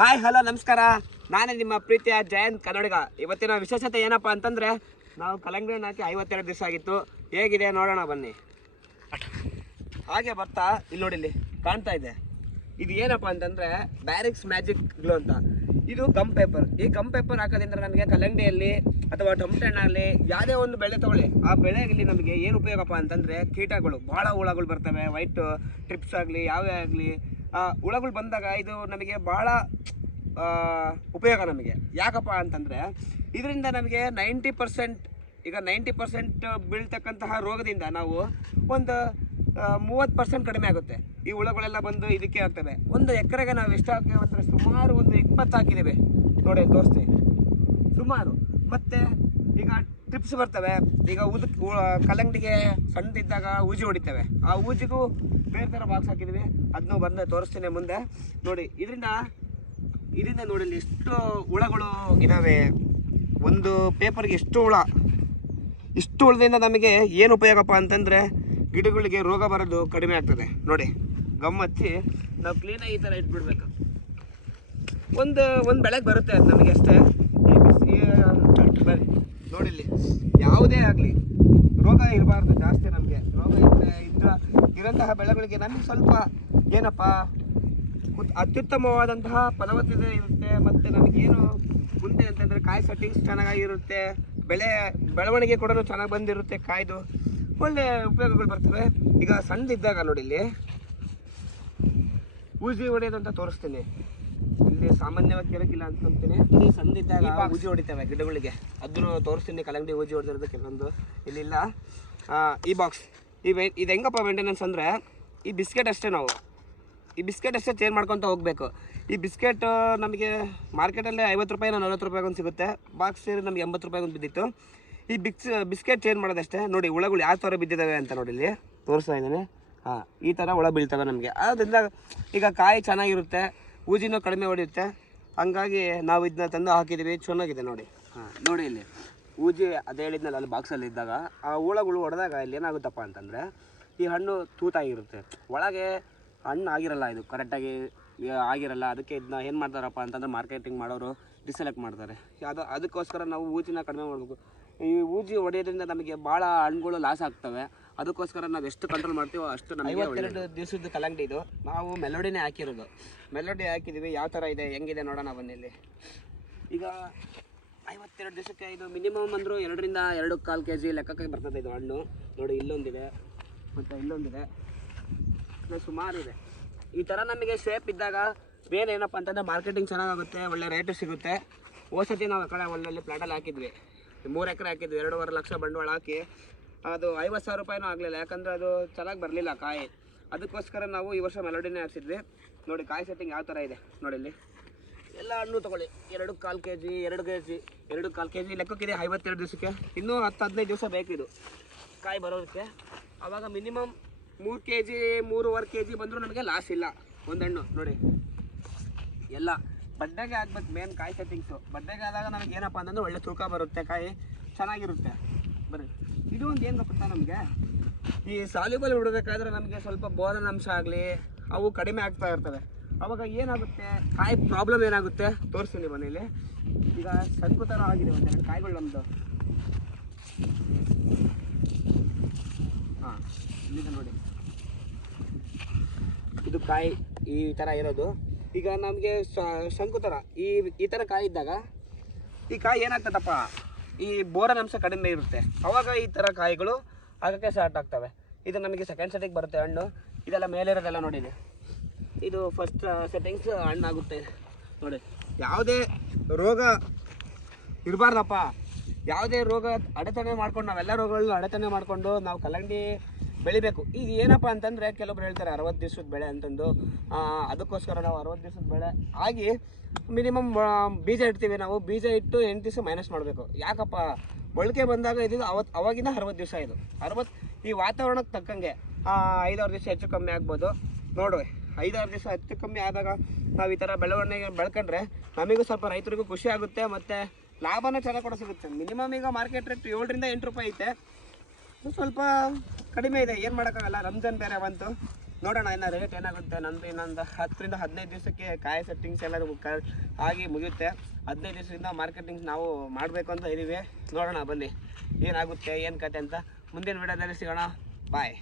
Hi hello ನಮಸ್ಕಾರ. ನಾನೇ ನಿಮ್ಮ ಪ್ರೀತಿಯ ಜಯಂತ್ ಕನ್ನಡಿಗ. ಇವತ್ತಿನ ವಿಶೇಷತೆ ಏನಪ್ಪ ಅಂತಂದ್ರೆ, ನಾವು ಕಲಂಗಡಿ ಹಣ್ಣು ಹಾಕಿ ಐವತ್ತೆರಡು ದಿವಸ ಆಗಿತ್ತು. ಹೇಗಿದೆ ನೋಡೋಣ ಬನ್ನಿ. ಹಾಗೆ ಬರ್ತಾ, ಇಲ್ಲಿ ನೋಡಿ ಇಲ್ಲಿ ಕಾಣ್ತಾ ಇದೆ. ಇದು ಏನಪ್ಪ ಅಂತಂದ್ರೆ ಬ್ಯಾರಿಕ್ಸ್ ಮ್ಯಾಜಿಕ್ ಗ್ಲೋ ಅಂತ. ಇದು ಗಮ್ ಪೇಪರ್ ಈ ಗಮ್ ಪೇಪರ್ ಹಾಕೋದ್ರಿಂದ ನಮಗೆ ಕಲ್ಲಂಗಡಿಯಲ್ಲಿ ಅಥವಾ ಟೊಮೆಟೊ ಯಾವುದೇ ಒಂದು ಬೆಳೆ ತಗೊಳ್ಳಿ. ಆ ಬೆಳೆಯಲ್ಲಿ ನಮಗೆ ಏನು ಉಪಯೋಗಪ್ಪ ಅಂತಂದ್ರೆ ಕೀಟಗಳು. ಭಾಳ ಹುಳಗಳು ಬರ್ತವೆ. ವೈಟ್ ಟ್ರಿಪ್ಸ್ ಆಗಲಿ ಯಾವೇ ಆಗಲಿ ಹುಳಗಳು ಬಂದಾಗ ಇದು ನಮಗೆ ಭಾಳ ಆ, ಉಪಯೋಗ ನಮಗೆ. ಯಾಕಪ್ಪ ಅಂತಂದರೆ ಇದರಿಂದ ನಮಗೆ ನೈಂಟಿ ಪರ್ಸೆಂಟ್ ಈಗ ನೈಂಟಿ ಪರ್ಸೆಂಟ್ ಬೀಳ್ತಕ್ಕಂತಹ ರೋಗದಿಂದ ನಾವು ಒಂದು ಮೂವತ್ತು ಪರ್ಸೆಂಟ್ ಕಡಿಮೆ ಆಗುತ್ತೆ. ಈ ಹುಳಗಳೆಲ್ಲ ಬಂದು ಇದಕ್ಕೆ ಆಗ್ತವೆ. ಒಂದು ಎಕರೆಗೆ ನಾವು ಎಷ್ಟು ಹಾಕ್ತೇವೆ ಅಂದರೆ ಸುಮಾರು ಒಂದು ಇಪ್ಪತ್ತು ಹಾಕಿದ್ದೇವೆ ನೋಡಿ ತೋರಿಸ್ತೀನಿ. ಸುಮಾರು. ಮತ್ತೆ ಈಗ ಟ್ರಿಪ್ಸ್ ಬರ್ತವೆ. ಈಗ ಉದ್ ಕಲ್ಲಂಗಡಿಗೆ ಸಣ್ಣದಿದ್ದಾಗ ಊಜಿ ಹೊಡಿತವೆ. ಆ ಊಜಿಗೂ ಬೇರೆ ಥರ ಬಾಕ್ಸ್ ಹಾಕಿದ್ವಿ. ಅದನ್ನು ಬಂದ ತೋರಿಸ್ತೀನಿ ಮುಂದೆ. ನೋಡಿ, ಇದರಿಂದ ಇದರಿಂದ ನೋಡಿ ಎಷ್ಟು ಹುಳಗಳು ಇದ್ದಾವೆ ಒಂದು ಪೇಪರ್ಗೆ ಎಷ್ಟು ಹುಳ. ಇಷ್ಟು ಹುಳದಿಂದ ನಮಗೆ ಏನು ಉಪಯೋಗಪ್ಪ ಅಂತಂದರೆ ಗಿಡಗಳಿಗೆ ರೋಗ ಬರೋದು ಕಡಿಮೆ ಆಗ್ತದೆ. ನೋಡಿ ಗಮ್ ಹಚ್ಚಿ ನಾವು ಕ್ಲೀನಾಗಿ ಈ ಥರ ಇಟ್ಬಿಡ್ಬೇಕು. ಒಂದು ಒಂದು ಬೆಳೆಗೆ ಬರುತ್ತೆ ಅದು ನಮಗೆ ಅಷ್ಟೇ. ಈ ನೋಡಿಲ್ಲಿ ಯಾವುದೇ ಆಗಲಿ, ರೋಗ ಇರಬಾರ್ದು ಜಾಸ್ತಿ ನಮಗೆ. ರೋಗ ಇದ್ದರೆ ಇದ್ದ ಇರೋಂತಹ ಬೆಳೆಗಳಿಗೆ ನಮಗೆ ಸ್ವಲ್ಪ ಏನಪ್ಪ ಅತ್ಯುತ್ತಮವಾದಂತಹ ಫಲವತ್ತತೆ ಇರುತ್ತೆ ಮತ್ತು ನಮಗೇನು ಮುಂದೆ ಅಂತಂದರೆ ಕಾಯಿ ಸೆಟ್ಟಿಂಗ್ಸ್ ಚೆನ್ನಾಗಿರುತ್ತೆ ಬೆಳೆ ಬೆಳವಣಿಗೆ ಕೂಡ ಚೆನ್ನಾಗಿ ಬಂದಿರುತ್ತೆ ಕಾಯ್ದು ಒಳ್ಳೆ ಉಪಯೋಗಗಳು ಬರ್ತವೆ. ಈಗ ಸಣ್ಣದಿದ್ದಾಗ ನೋಡಿ ಇಲ್ಲಿ ಊಜಿ ಅಂತ ತೋರಿಸ್ತೀನಿ. ಇಲ್ಲಿ ಸಾಮಾನ್ಯವಾಗಿ ಇರೋಕ್ಕಿಲ್ಲ ಅಂತಂತೀನಿ ಇಲ್ಲಿ ಸಣ್ಣದಿದ್ದಾಗ ಊಜಿ ಹೊಡಿತೇವೆ ಗಿಡಗಳಿಗೆ. ಅದನ್ನು ತೋರಿಸ್ತೀನಿ ಕಲಂಗಡಿ ಊಜಿ ಹೊಡೆದಿರೋದು ಕೆಲವೊಂದು. ಇಲ್ಲಿಲ್ಲ. ಈ ಬಾಕ್ಸ್ ಈ ವೆ ಇದು ಹೆಂಗಪ್ಪ ಮೇಂಟೆನೆನ್ಸ್ ಅಂದರೆ ಈ ಬಿಸ್ಕೆಟ್ ಅಷ್ಟೇ ನಾವು. ಈ ಬಿಸ್ಕೆಟ್ ಅಷ್ಟೇ ಚೇಂಜ್ ಮಾಡ್ಕೊತ ಹೋಗಬೇಕು. ಈ ಬಿಸ್ಕೆಟ್ ನಮಗೆ ಮಾರ್ಕೆಟಲ್ಲಿ ಐವತ್ತು ರೂಪಾಯಿ ನಲ್ವತ್ತು ರೂಪಾಯಿಗೊಂದು ಸಿಗುತ್ತೆ. ಬಾಕ್ಸ್ ಸೇರಿ ನಮಗೆ ಎಂಬತ್ತು ರೂಪಾಯಿ ಒಂದು ಬಿದ್ದಿತ್ತು. ಈ ಬಿಕ್ಸ್, ಬಿಸ್ಕೆಟ್ ಚೇಂಜ್ ಮಾಡೋದಷ್ಟೇ. ನೋಡಿ, ಹುಳಗಳು ಯಾವ ಥರ ಬಿದ್ದಿದ್ದಾವೆ ಅಂತ ನೋಡಿ ಇಲ್ಲಿ ತೋರಿಸ್ತಾ ಇದ್ದೀನಿ. ಹಾಂ, ಈ ಥರ ಹುಳ ಬೀಳ್ತವೆ ನಮಗೆ. ಅದರಿಂದ ಈಗ ಕಾಯಿ ಚೆನ್ನಾಗಿರುತ್ತೆ, ಊಜಿನೂ ಕಡಿಮೆ ಹೊಡೆಯುತ್ತೆ. ಹಂಗಾಗಿ ನಾವು ಇದನ್ನ ತಂದು ಹಾಕಿದ್ದೀವಿ. ಚೆನ್ನಾಗಿದೆ ನೋಡಿ. ಹಾಂ, ನೋಡಿ ಇಲ್ಲಿ. ಊಜಿ ಅದೇ ಹೇಳಿದ್ನಲ್ಲ ಅಲ್ಲಿ ಬಾಕ್ಸಲ್ಲಿ ಇದ್ದಾಗ ಆ ಹುಳಗಳು ಹೊಡೆದಾಗ ಇಲ್ಲಿ ಏನಾಗುತ್ತಪ್ಪ ಅಂತಂದರೆ ಈ ಹಣ್ಣು ತೂತಾಗಿರುತ್ತೆ ಒಳಗೆ ಹಣ್ಣು ಆಗಿರಲ್ಲ ಇದು ಕರೆಕ್ಟಾಗಿ ಆಗಿರಲ್ಲ ಅದಕ್ಕೆ ಇದನ್ನ ಏನು ಮಾಡ್ತಾರಪ್ಪ ಅಂತಂದ್ರೆ ಮಾರ್ಕೆಟಿಂಗ್ ಮಾಡೋರು ಡಿಸೆಲೆಕ್ಟ್ ಮಾಡ್ತಾರೆ. ಅದು ಅದಕ್ಕೋಸ್ಕರ ನಾವು ಊಜಿನ ಕಡಿಮೆ ಮಾಡಬೇಕು. ಈ ಊಜಿ ಹೊಡೆಯೋದ್ರಿಂದ ನಮಗೆ ಭಾಳ ಹಣ್ಣುಗಳು ಲಾಸ್ ಆಗ್ತವೆ. ಅದಕ್ಕೋಸ್ಕರ ನಾವು ಎಷ್ಟು ಕಂಟ್ರೋಲ್ ಮಾಡ್ತೀವೋ ಅಷ್ಟು ನಮಗೆ ಐವತ್ತೆರಡು ದಿವಸದ ಕಲಂಗಡಿ ಇದು. ನಾವು ಮೆಲೋಡಿನೇ ಹಾಕಿರೋದು. ಮೆಲೋಡಿ ಹಾಕಿದ್ದೀವಿ ಯಾವ ಥರ ಇದೆ ಹೆಂಗಿದೆ ನೋಡೋಣ ಬಂದಿಲ್ಲಿ ಈಗ ಐವತ್ತೆರಡು ದಿವಸಕ್ಕೆ ಇದು ಮಿನಿಮಮ್ ಅಂದರೂ ಎರಡರಿಂದ ಎರಡು ಕಾಲು ಕೆ ಜಿ ಲೆಕ್ಕಕ್ಕೆ ಬರ್ತದೆ ಇದು ಹಣ್ಣು. ನೋಡಿ ಇಲ್ಲೊಂದಿದೆ. ಮತ್ತು ಇಲ್ಲೊಂದಿದೆ. ಸುಮಾರಿದೆ ಈ ಥರ ನಮಗೆ ಶೇಪ್ ಇದ್ದಾಗ ಬೇರೆ ಏನಪ್ಪ ಅಂತಂದರೆ ಮಾರ್ಕೆಟಿಂಗ್ ಚೆನ್ನಾಗಾಗುತ್ತೆ, ಒಳ್ಳೆ ರೇಟು ಸಿಗುತ್ತೆ. ಹೋಸತಿ ನಾವು ಆ ಕಡೆ ಒಳ್ಳೆ ಪ್ಲಾಟಲ್ಲಿ ಹಾಕಿದ್ವಿ. ಮೂರು ಎಕರೆ ಹಾಕಿದ್ವಿ, ಎರಡೂವರೆ ಲಕ್ಷ ಬಂಡವಾಳ ಹಾಕಿ. ಅದು ಐವತ್ತು ಸಾವಿರ ರೂಪಾಯಿನೂ ಆಗಲಿಲ್ಲ, ಯಾಕಂದರೆ ಅದು ಚೆನ್ನಾಗಿ ಬರಲಿಲ್ಲ ಕಾಯಿ. ಅದಕ್ಕೋಸ್ಕರ ನಾವು ಈ ವರ್ಷ ಮೆಲೋಡಿನೇ ಹಾಕ್ಸಿದ್ವಿ. ನೋಡಿ ಕಾಯಿ ಸೆಟ್ಟಿಂಗ್ ಯಾವ ಥರ ಇದೆ, ನೋಡಿ ಇಲ್ಲಿ. ಎಲ್ಲ ಹಣ್ಣು ತಗೊಳ್ಳಿ. ಎರಡು ಕಾಲು ಕೆ ಜಿ ಎರಡು ಕೆ ಜಿ ಎರಡು ಕಾಲು ಕೆ ಜಿ ಲೆಕ್ಕಕ್ಕಿದೆ ಐವತ್ತೆರಡು ದಿವಸಕ್ಕೆ. ಇನ್ನೂ ಹತ್ತು ಹದಿನೈದು ದಿವಸ ಬೇಕಿದು ಕಾಯಿ ಬರೋದಕ್ಕೆ. ಆವಾಗ ಮಿನಿಮಮ್ ಮೂರು ಕೆ ಜಿ ಮೂರುವರೆ ಕೆ ಜಿ ಬಂದರೂ ನಮಗೆ ಲಾಸ್ ಇಲ್ಲ. ಒಂದು ಹಣ್ಣು ನೋಡಿ. ಎಲ್ಲ. ಬಡ್ಡೆಗೆ ಆಗ್ಬೇಕು ಮೇನ್ ಕಾಯಿ ಸೆಟ್ಟಿಂಗ್ಸು ಬಡ್ಡೆಗೆ ಆದಾಗ ನಮಗೆ ಏನಪ್ಪ ಅಂತಂದ್ರೆ ಒಳ್ಳೆ ತೂಕ ಬರುತ್ತೆ ಕಾಯಿ. ಚೆನ್ನಾಗಿರುತ್ತೆ. ಬರ್ರಿ ಇದು ಒಂದು ಏನು ಗೊತ್ತಾ ನಮಗೆ? ಈ ಸಾಲಿಬಲ್ ಬಿಡಬೇಕಾದ್ರೆ ನಮಗೆ ಸ್ವಲ್ಪ ಬೋಧನಾಂಶ ಆಗಲಿ, ಅವು ಕಡಿಮೆ ಆಗ್ತಾ ಇರ್ತವೆ. ಅವಾಗ ಏನಾಗುತ್ತೆ? ಕಾಯಿ ಪ್ರಾಬ್ಲಮ್ ಏನಾಗುತ್ತೆ? ತೋರಿಸ್ತೀನಿ ಮನೇಲಿ ಈಗ ಸಂಕುತರ ಆಗಿದೆ ಒಂದೆರಡು ಕಾಯಿಗಳು ನಮ್ಮದು ಹಾಂ, ಇಲ್ಲಿದೆ ನೋಡಿ. ಇದು ಕಾಯಿ ಈ ಥರ ಇರೋದು. ಈಗ ನಮಗೆ ಶಂಕು ಥರ ಈ ಈ ಥರ ಕಾಯಿ ಇದ್ದಾಗ ಈ ಕಾಯಿ ಏನಾಗ್ತದಪ್ಪ? ಈ ಬೋರನ್ ಅಂಶ ಕಡಿಮೆ ಇರುತ್ತೆ. ಅವಾಗ ಈ ಥರ ಕಾಯಿಗಳು ಆಗಕ್ಕೆ ಸ್ಟಾರ್ಟ್ ಆಗ್ತವೆ. ಇದು ನಮಗೆ ಸೆಕೆಂಡ್ ಸೆಟಿಗೆ ಬರುತ್ತೆ ಹಣ್ಣು. ಇದೆಲ್ಲ ಮೇಲಿರೋದೆಲ್ಲ ನೋಡಿದೆ ಇದು ಫಸ್ಟ್ ಸೆಟ್ಟಿಂಗ್ಸ್ ಹಣ್ಣಾಗುತ್ತೆ. ನೋಡಿ, ಯಾವುದೇ ರೋಗ ಇರಬಾರ್ದಪ್ಪ. ಯಾವುದೇ ರೋಗ ಅಡೆತಡೆ ಮಾಡ್ಕೊಂಡು, ನಾವೆಲ್ಲ ರೋಗಗಳನ್ನ ಅಡೆತಡೆ ಮಾಡಿಕೊಂಡು ನಾವು ಕಲ್ಲಂಗಡಿ ಬೆಳಿಬೇಕು. ಈಗ ಏನಪ್ಪ ಅಂತಂದರೆ ಕೆಲವೊಬ್ರು ಹೇಳ್ತಾರೆ ಅರವತ್ತು ದಿವ್ಸದ ಬೆಳೆ ಅಂತಂದು. ಅದಕ್ಕೋಸ್ಕರ ನಾವು ಅರವತ್ತು ದಿವ್ಸದ ಬೆಳೆ ಆಗಿ ಮಿನಿಮಮ್ ಬೀಜ ಇಡ್ತೀವಿ ನಾವು. ಬೀಜ ಇಟ್ಟು ಎಂಟು ದಿವಸ ಮೈನಸ್ ಮಾಡಬೇಕು. ಯಾಕಪ್ಪ? ಬಳಕೆ ಬಂದಾಗ ಇದು ಅವತ್ತು ಅವಾಗಿಂದ ಅರವತ್ತು ದಿವಸ ಇದು. ಅರವತ್ತು ಈ ವಾತಾವರಣಕ್ಕೆ ತಕ್ಕಂಗೆ ಐದಾರು ದಿವಸ ಹೆಚ್ಚು ಕಮ್ಮಿ ಆಗ್ಬೋದು. ನೋಡುವೆ ಐದಾರು ದಿವಸ ಹತ್ತು ಕಮ್ಮಿ ಆದಾಗ ನಾವು ಈ ಥರ ಬೆಳವಣಿಗೆ ಬೆಳ್ಕೊಂಡ್ರೆ ನಮಗೂ ಸ್ವಲ್ಪ ರೈತರಿಗೂ ಖುಷಿ ಆಗುತ್ತೆ ಮತ್ತು ಲಾಭನೂ ಚೆನ್ನಾಗಿ ಕೂಡ ಸಿಗುತ್ತೆ. ಮಿನಿಮಮ್ ಈಗ ಮಾರ್ಕೆಟ್ ರೇಟ್ ಏಳರಿಂದ ಎಂಟು ರೂಪಾಯಿ ಐತೆ. ಸ್ವಲ್ಪ ಕಡಿಮೆ ಇದೆ, ಏನು ಮಾಡೋಕ್ಕಾಗಲ್ಲ. ರಂಜಾನ್ ಬೇರೆ ಬಂತು. ನೋಡೋಣ ಇನ್ನು ರೇಟ್ ಏನಾಗುತ್ತೆ. ನಂದು ಇನ್ನೊಂದು ಹತ್ತರಿಂದ ಹದಿನೈದು ದಿವಸಕ್ಕೆ ಕಾಯಿ ಸೆಟ್ಟಿಂಗ್ಸ್ ಎಲ್ಲ ಆಗಿ ಮುಗಿಯುತ್ತೆ. ಹದಿನೈದು ದಿವಸದಿಂದ ಮಾರ್ಕೆಟಿಂಗ್ ನಾವು ಮಾಡಬೇಕು ಅಂತ ಇದ್ದೀವಿ ನೋಡೋಣ ಬನ್ನಿ. ಏನಾಗುತ್ತೆ, ಏನು ಕತೆ ಅಂತ. ಮುಂದಿನ ವಿಡಿಯೋದಲ್ಲಿ ಸಿಗೋಣ. ಬಾಯ್